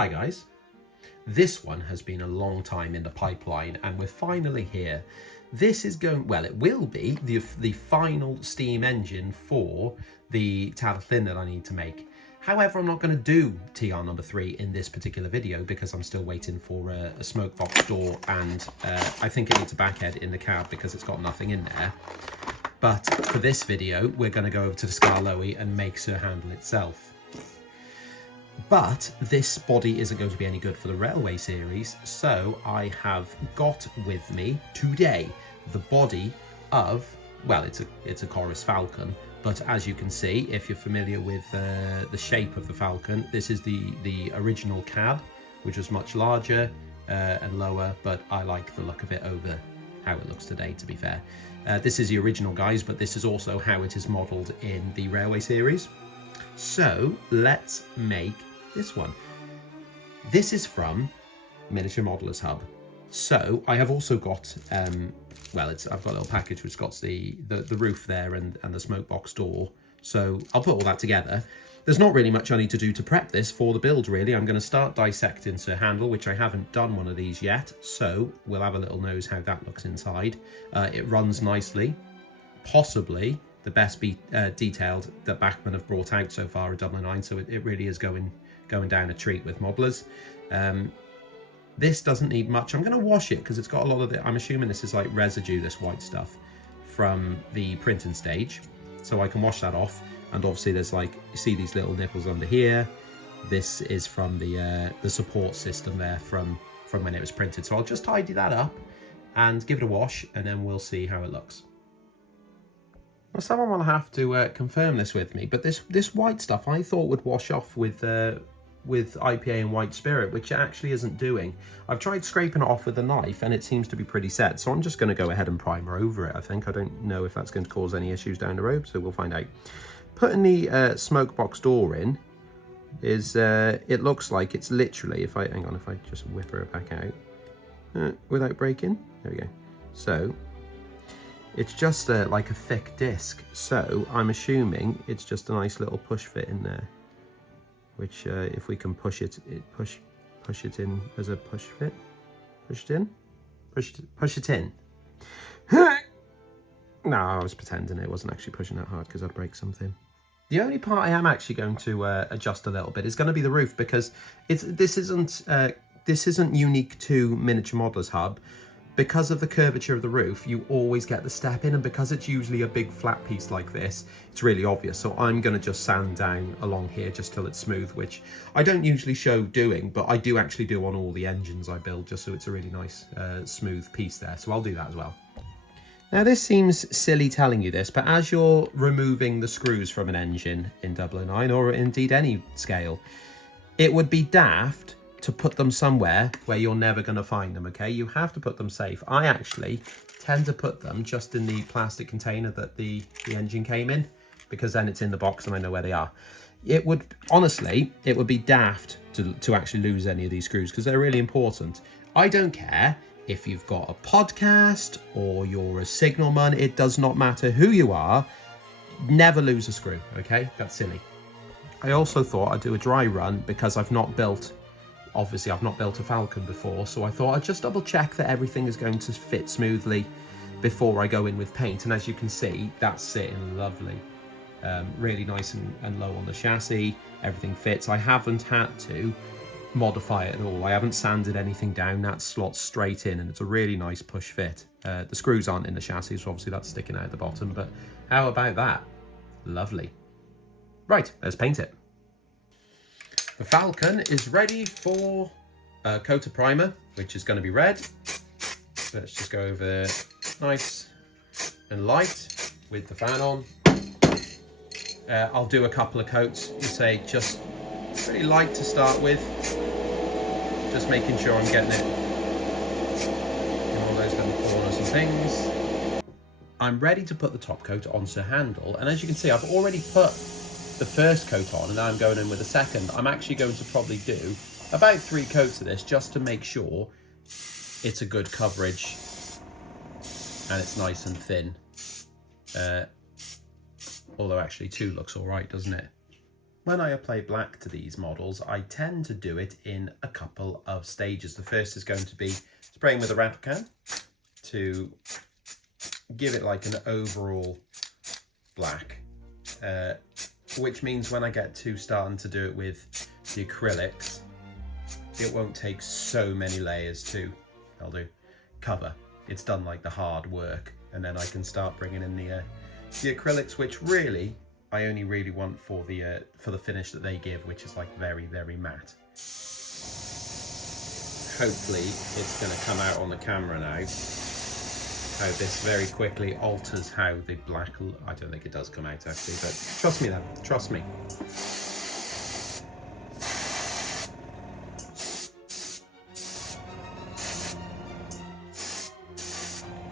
Hi guys. This one has been a long time in the pipeline and we're finally here. This is going, well, it will be the final steam engine for the Talyllyn that I need to make. However, I'm not going to do TR number 3 in this particular video because I'm still waiting for a smoke box door and I think it needs a backhead in the cab because it's got nothing in there. But for this video, we're going to go over to the Skarloey and make Sir Handel itself. But this body isn't going to be any good for the railway series, so I have got with me today the body of, well, it's a corris falcon, but as you can see, if you're familiar with the shape of the falcon, this is the original cab, which was much larger and lower, but I like the look of it over how it looks today, to be fair. This is the original, guys, but this is also how it is modelled in the railway series. So let's make this one. This is from Miniature Modelers Hub. So I have also got, well, I've got a little package which got the roof there and the smoke box door. So I'll put all that together. There's not really much I need to do to prep this for the build, really. I'm going to start dissecting Sir Handel, which I haven't done one of these yet. So we'll have a little nose how that looks inside. It runs nicely, possibly the best detailed that Bachmann have brought out so far at 009, so it really is going down a treat with modelers. This doesn't need much. I'm going to wash it because it's got a lot of I'm assuming this is like residue, this white stuff from the printing stage, so I can wash that off. And obviously there's like, you see these little nipples under here. This is from the support system there from when it was printed, so I'll just tidy that up and give it a wash and then we'll see how it looks. Well, someone will have to confirm this with me, but this white stuff I thought would wash off with IPA and white spirit, which it actually isn't doing. I've tried scraping it off with a knife and it seems to be pretty set, so I'm just going to go ahead and primer over it, I think. I don't know if that's going to cause any issues down the road, so we'll find out. Putting the smoke box door in is, it looks like it's literally, if I just whip her back out without breaking, there we go. So it's just like a thick disc, so I'm assuming it's just a nice little push fit in there, which if we can push it in as a push fit, push it in. No, I was pretending it wasn't actually pushing that hard because I'd break something. The only part I am actually going to adjust a little bit is going to be the roof, because this isn't unique to Miniature Modelers Hub. Because of the curvature of the roof, you always get the step in, and because it's usually a big flat piece like this, it's really obvious. So I'm going to just sand down along here just till it's smooth, which I don't usually show doing, but I do actually do on all the engines I build, just so it's a really nice smooth piece there. So I'll do that as well. Now this seems silly telling you this, but as you're removing the screws from an engine in 009, or indeed any scale, it would be daft to put them somewhere where you're never going to find them, okay? You have to put them safe. I actually tend to put them just in the plastic container that the engine came in, because then it's in the box and I know where they are. It would, honestly, it would be daft to actually lose any of these screws because they're really important. I don't care if you've got a podcast or you're a signalman, it does not matter who you are, never lose a screw, okay? That's silly. I also thought I'd do a dry run because obviously I've not built a falcon before, so I thought I'd just double check that everything is going to fit smoothly before I go in with paint. And as you can see, that's sitting lovely. Really nice and low on the chassis, everything fits. I haven't had to modify it at all. I haven't sanded anything down, that slots straight in and it's a really nice push fit. The screws aren't in the chassis, so obviously that's sticking out at the bottom, but how about that? Lovely. Right, let's paint it. The Falcon is ready for a coat of primer, which is going to be red. Let's just go over nice and light with the fan on. I'll do a couple of coats, say just pretty light to start with. Just making sure I'm getting it in all those little corners and things. I'm ready to put the top coat on Sir Handel, and as you can see, I've already put the first coat on and now I'm going in with the second. I'm actually going to probably do about 3 coats of this just to make sure it's a good coverage and it's nice and thin. Although actually 2 looks all right, doesn't it? When I apply black to these models, I tend to do it in a couple of stages. The first is going to be spraying with a rattle can to give it like an overall black, which means when I get to starting to do it with the acrylics, it won't take so many layers to, I'll do, cover. It's done like the hard work, and then I can start bringing in the acrylics, which really I only really want for the finish that they give, which is like very, very matte. Hopefully it's going to come out on the camera now, how this very quickly alters how the black, I don't think it does come out actually, but trust me then, trust me.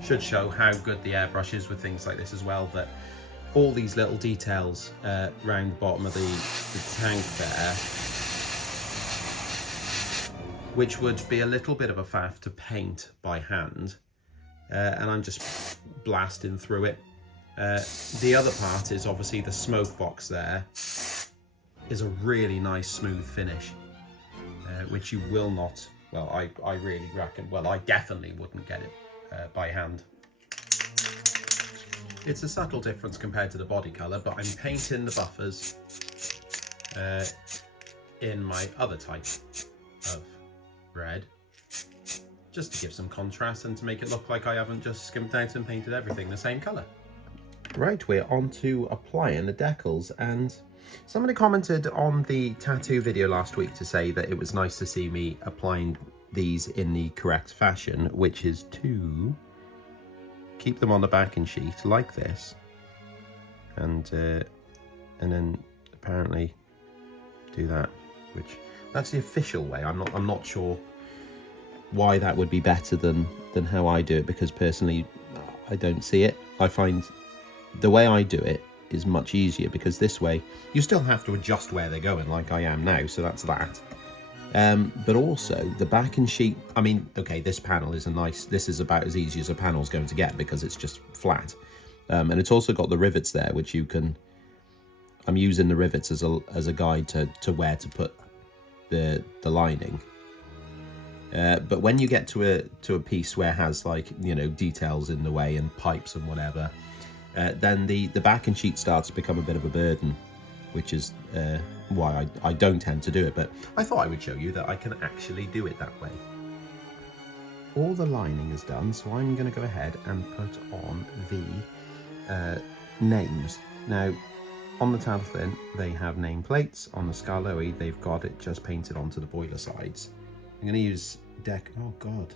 Should show how good the airbrush is with things like this as well, that all these little details around the bottom of the tank there, which would be a little bit of a faff to paint by hand, and I'm just blasting through it. The other part is obviously the smoke box there is a really nice smooth finish, which you will not, well, I really reckon, well, I definitely wouldn't get it by hand. It's a subtle difference compared to the body colour, but I'm painting the buffers in my other type of red, just to give some contrast and to make it look like I haven't just skimped out and painted everything the same colour. Right, we're on to applying the decals, and somebody commented on the tattoo video last week to say that it was nice to see me applying these in the correct fashion, which is to keep them on the backing sheet like this, and then apparently do that, which that's the official way. I'm not sure why that would be better than how I do it, because personally I don't see it. I find the way I do it is much easier, because this way you still have to adjust where they're going like I am now, so that's that. But also the backing sheet, I mean, okay, this panel is this is about as easy as a panel's going to get, because it's just flat. And it's also got the rivets there, which you can, I'm using the rivets as a guide to where to put the lining. But when you get to a piece where it has, like, you know, details in the way and pipes and whatever, then the backing sheet starts to become a bit of a burden, which is why I don't tend to do it. But I thought I would show you that I can actually do it that way. All the lining is done, so I'm going to go ahead and put on the names. Now, on the Talyllyn, they have nameplates. On the Skarloey, they've got it just painted onto the boiler sides. I'm going to use oh god.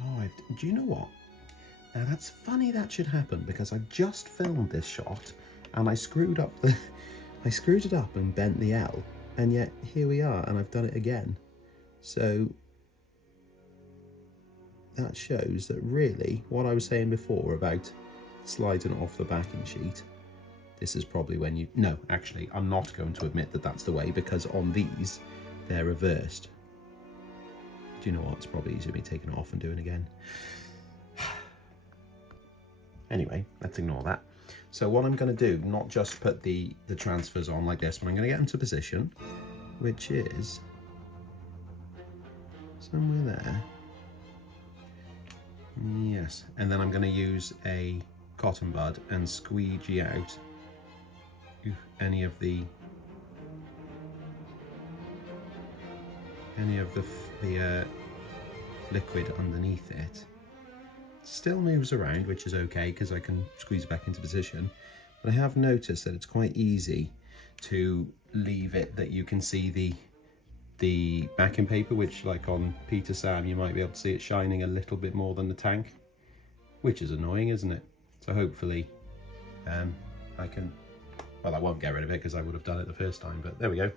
Oh, do you know what? Now that's funny that should happen, because I just filmed this shot and I screwed up I screwed it up and bent the L, and yet here we are, and I've done it again. So that shows that really what I was saying before about sliding it off the backing sheet, this is probably when you, no, actually, I'm not going to admit that that's the way, because on these, they're reversed. Do you know what? It's probably easier me taking it off and doing it again. Anyway, let's ignore that. So what I'm going to do, not just put the transfers on like this, but I'm going to get into position, which is somewhere there. Yes, and then I'm going to use a cotton bud and squeegee out any of the liquid underneath it. Still moves around, which is okay because I can squeeze it back into position, but I have noticed that it's quite easy to leave it that you can see the backing paper, which, like on Peter Sam, you might be able to see it shining a little bit more than the tank, which is annoying, isn't it? So hopefully I can, well, I won't get rid of it because I would have done it the first time, but there we go.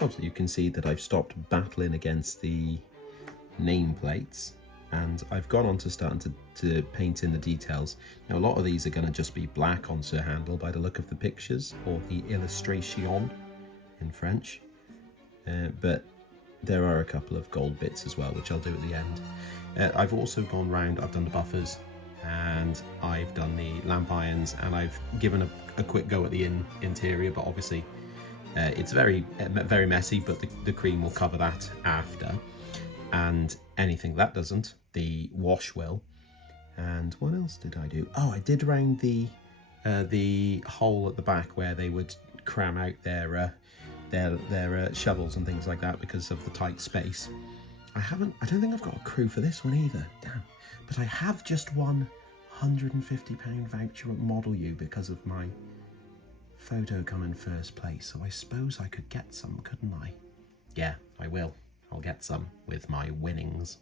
Obviously you can see that I've stopped battling against the nameplates, and I've gone on to starting to paint in the details. Now a lot of these are going to just be black on Sir Handel by the look of the pictures, or the illustration in French, but there are a couple of gold bits as well, which I'll do at the end. I've also gone round, I've done the buffers, and I've done the lamp irons, and I've given a quick go at the interior, but obviously It's very messy, but the cream will cover that after. And anything that doesn't, the wash will. And what else did I do? Oh, I did round the hole at the back where they would cram out their shovels and things like that because of the tight space. I don't think I've got a crew for this one either. Damn. But I have just won £150 voucher at Model U because of my photo coming first place. So I suppose I could get some, couldn't I? Yeah, I will. I'll get some with my winnings.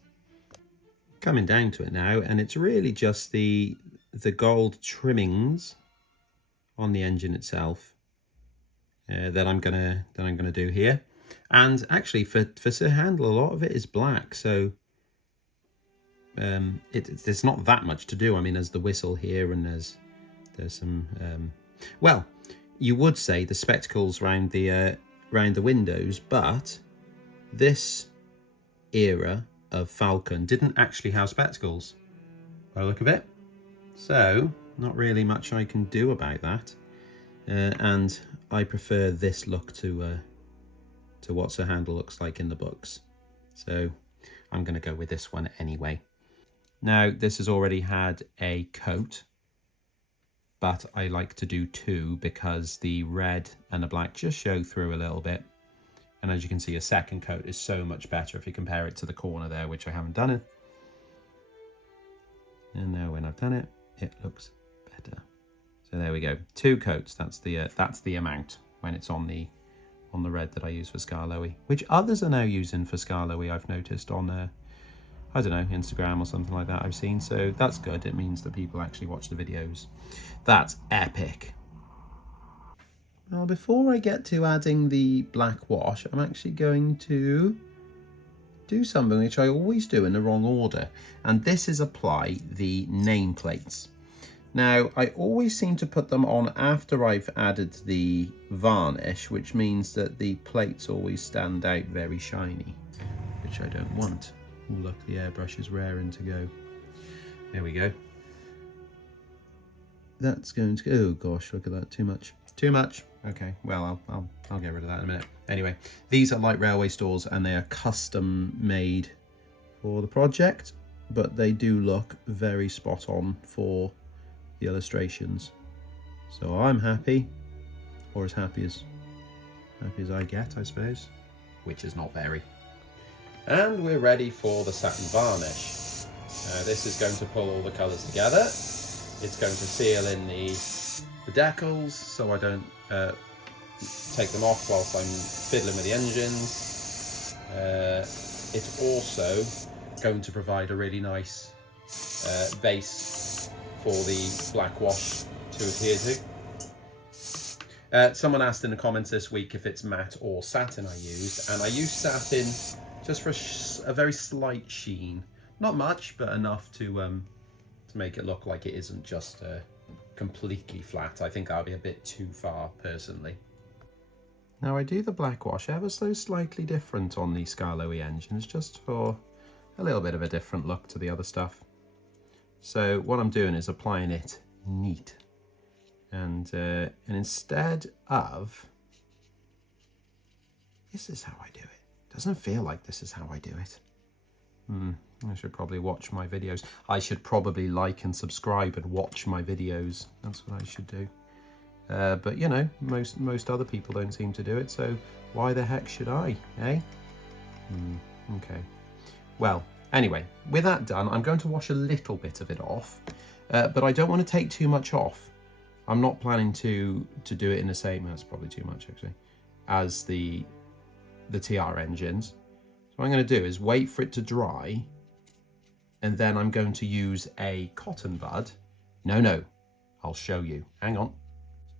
Coming down to it now, and it's really just the gold trimmings on the engine itself that I'm gonna do here. And actually, for Sir Handel, a lot of it is black, so it's not that much to do. I mean, there's the whistle here, and there's some well, you would say the spectacles round the windows, but this era of Falcon didn't actually have spectacles by the look of it, so not really much I can do about that. And I prefer this look to what Sir Handel looks like in the books, so I'm going to go with this one anyway. Now, this has already had a coat, but I like to do two because the red and the black just show through a little bit. And as you can see, a second coat is so much better if you compare it to the corner there, which I haven't done it. And now when I've done it, it looks better. So there we go. Two coats, that's the amount when it's on the red that I use for Skarloey, which others are now using for Skarloey, I've noticed on I don't know, Instagram or something like that I've seen. So that's good. It means that people actually watch the videos. That's epic. Well, before I get to adding the black wash, I'm actually going to do something which I always do in the wrong order. And this is apply the nameplates. Now, I always seem to put them on after I've added the varnish, which means that the plates always stand out very shiny, which I don't want. Ooh, look, the airbrush is raring to go. There we go. That's going to go, oh gosh, look at that, too much. Too much. Okay, well, I'll get rid of that in a minute. Anyway, these are light railway stores and they are custom made for the project, but they do look very spot on for the illustrations. So I'm happy, or as happy as I get, I suppose, which is not very. And we're ready for the satin varnish. This is going to pull all the colours together. It's going to seal in the decals so I don't take them off whilst I'm fiddling with the engines. It's also going to provide a really nice base for the black wash to adhere to. Someone asked in the comments this week if it's matte or satin I used, and I used satin just for a very slight sheen. Not much, but enough to make it look like it isn't just completely flat. I think that would be a bit too far, personally. Now, I do the black wash ever so slightly different on the Skarloey engines, just for a little bit of a different look to the other stuff. So what I'm doing is applying it neat. And instead of... This is how I do it. Doesn't feel like this is how I do it. I should probably watch my videos. I should probably like and subscribe and watch my videos. That's what I should do. But you know, most other people don't seem to do it, so why the heck should I, eh? Okay. Well, anyway, with that done, I'm going to wash a little bit of it off, but I don't want to take too much off. I'm not planning to do it in the same, that's probably too much actually, as the TR engines. So what I'm going to do is wait for it to dry, and then I'm going to use a cotton bud. No, I'll show you. Hang on.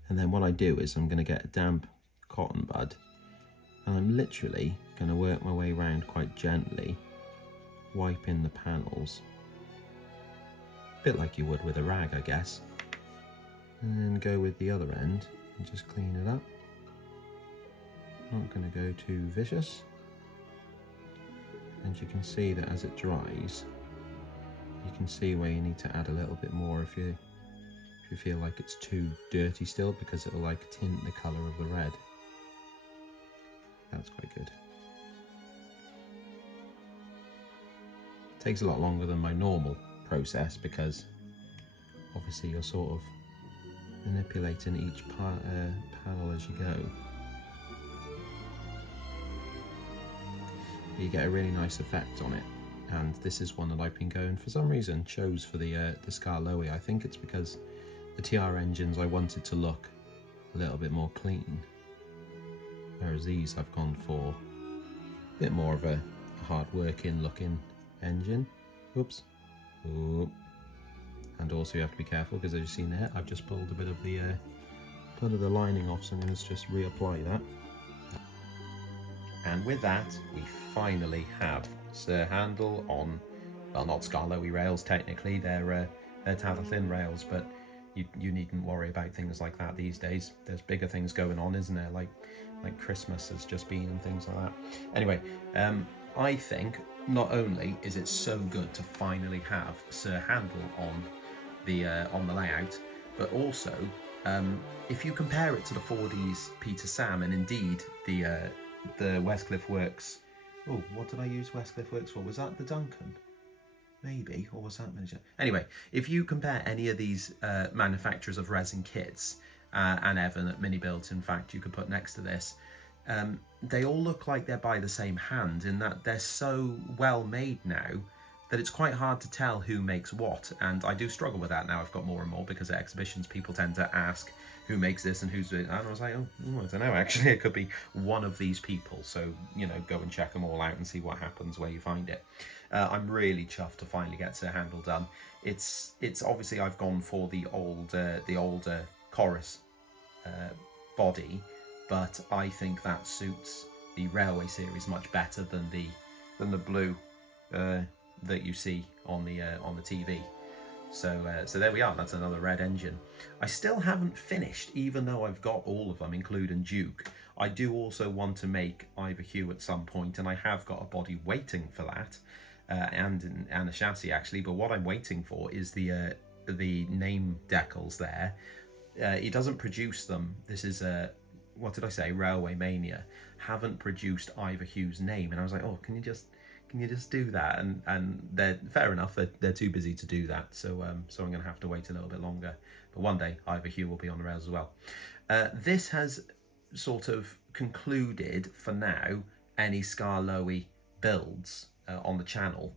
And then what I do is I'm going to get a damp cotton bud, and I'm literally going to work my way around quite gently, wiping the panels. A bit like you would with a rag, I guess. And then go with the other end and just clean it up. Not going to go too vicious. And you can see that as it dries, you can see where you need to add a little bit more if you feel like it's too dirty still, because it'll like tint the colour of the red. That's quite good. Takes a lot longer than my normal process because obviously you're sort of manipulating each panel as you go. You get a really nice effect on it, and this is one that I've been going, for some reason, chose for the Skarloey. I think it's because the TR engines I wanted to look a little bit more clean, whereas these I've gone for a bit more of a hard working looking engine. Oops. Ooh. And also you have to be careful because as you've seen there, I've just pulled a bit of the lining off, so I'm going to just reapply that. And with that, we finally have Sir Handel on, well, not Skarloey rails technically, they're Talyllyn rails, but you needn't worry about things like that these days. There's bigger things going on, isn't there? Like Christmas has just been and things like that. Anyway, I think not only is it so good to finally have Sir Handel on the layout, but also if you compare it to the 4D's Peter Sam and indeed the Westcliff Works. Oh, what did I use Westcliff Works for? Was that the Duncan? Maybe, or was that manager? Anyway, if you compare any of these manufacturers of resin kits, and Evan at Mini Builds, in fact, you could put next to this, they all look like they're by the same hand in that they're so well made now that it's quite hard to tell who makes what. And I do struggle with that now. I've got more and more because at exhibitions people tend to ask who makes this and who's doing it. And I was like, oh, I don't know, actually it could be one of these people. So, you know, go and check them all out and see what happens where you find it. I'm really chuffed to finally get Sir Handel done. It's obviously I've gone for the older corris body, but I think that suits the Railway series much better than the blue that you see on the TV. So there we are. That's another red engine. I still haven't finished, even though I've got all of them, including Duke. I do also want to make Ivor Hugh at some point, and I have got a body waiting for that, and a chassis actually. But what I'm waiting for is the name decals there. He doesn't produce them. This is what did I say? Railway Mania haven't produced Ivor Hugh's name, and I was like, oh, can you just do that? And they're fair enough. They're too busy to do that. So I'm going to have to wait a little bit longer. But one day Ivor Hugh will be on the rails as well. This has sort of concluded for now any Skarloey builds on the channel.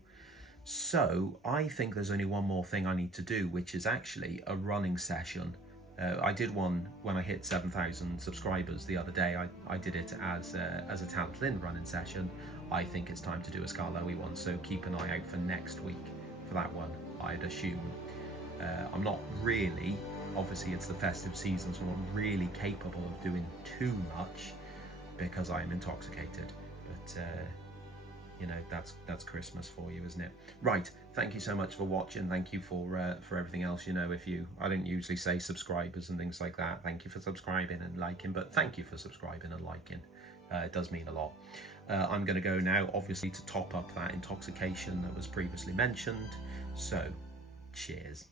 So I think there's only one more thing I need to do, which is actually a running session. I did one when I hit 7,000 subscribers the other day. I did it as a Talyllyn running session. I think it's time to do a Skarloey one, so keep an eye out for next week for that one, I'd assume. I'm not really, obviously it's the festive season, so I'm not really capable of doing too much because I am intoxicated. But you know, that's Christmas for you, isn't it? Right, thank you so much for watching. Thank you for everything else. You know, I don't usually say subscribers and things like that. Thank you for subscribing and liking, but thank you for subscribing and liking. It does mean a lot. I'm going to go now, obviously, to top up that intoxication that was previously mentioned. So, cheers.